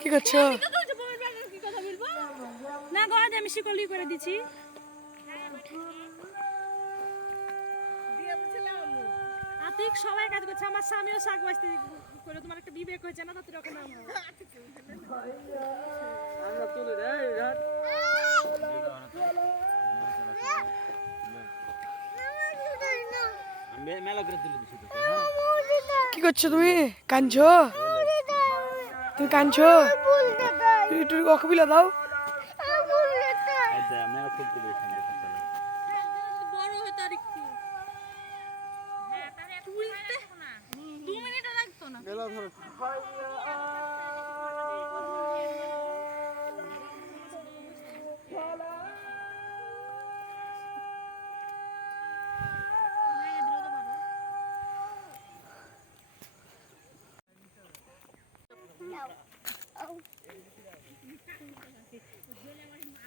কি করছো? না গজ আমি শিকলি করে দিছি। আতিক সবাই কাজ করছে, আমার স্বামীও শাক বাঁচতে করে। তোমার একটা বিবেক হয়েছে না? তাতে রকম আমরা তুলে দেই রাত মেলা করে তুলে দিছি তো। কি করছো তুমি? কাঁদছো? তুমি কাঁদছো? একটু অকবিলা দাও। মেলা ফুল তুলে বড় হয় তার একটু। হ্যাঁ তার একটু না 2 মিনিটও লাগতো না। মেলা ধরো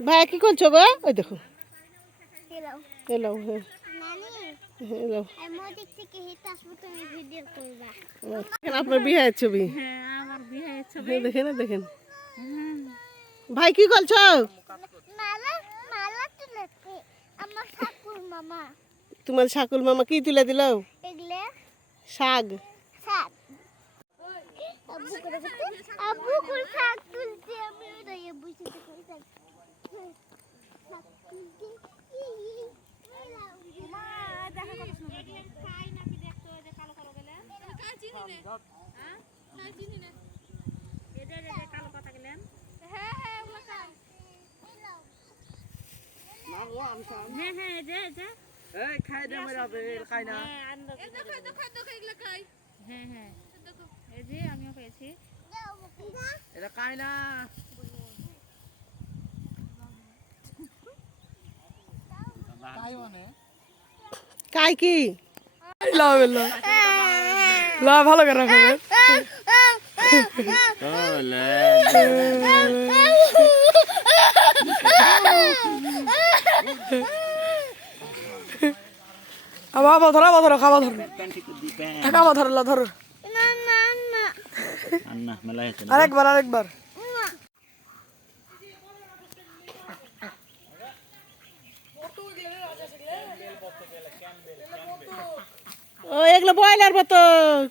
ভাই কি করছো গো? ওই দেখো হ্যালো হ্যাঁ হ্যালো। আপনার বিয়ের ছবি? হ্যাঁ আমার বিয়ের ছবি। দেখেন দেখেন ভাই কি করছো? তোমার শাকুল মামা কি তুলে দিল? শাক। হ্যাঁ হ্যাঁ যা যা এই খাই দে মেরা বে খাই না। এই দেখো দেখো দেখো এগুলা খাই। হ্যাঁ হ্যাঁ দেখো এই যে আমিও পেয়েছি। এটা খাই না। খাই মানে খাই কি? লাও লাও লাও ভালো করে রাখো। আবার ধরো আবার ধরো খাবার ধরো খাবার ধরো ধরো আরেকবার আরেকবার। ও এগুলো বয়লার বতক।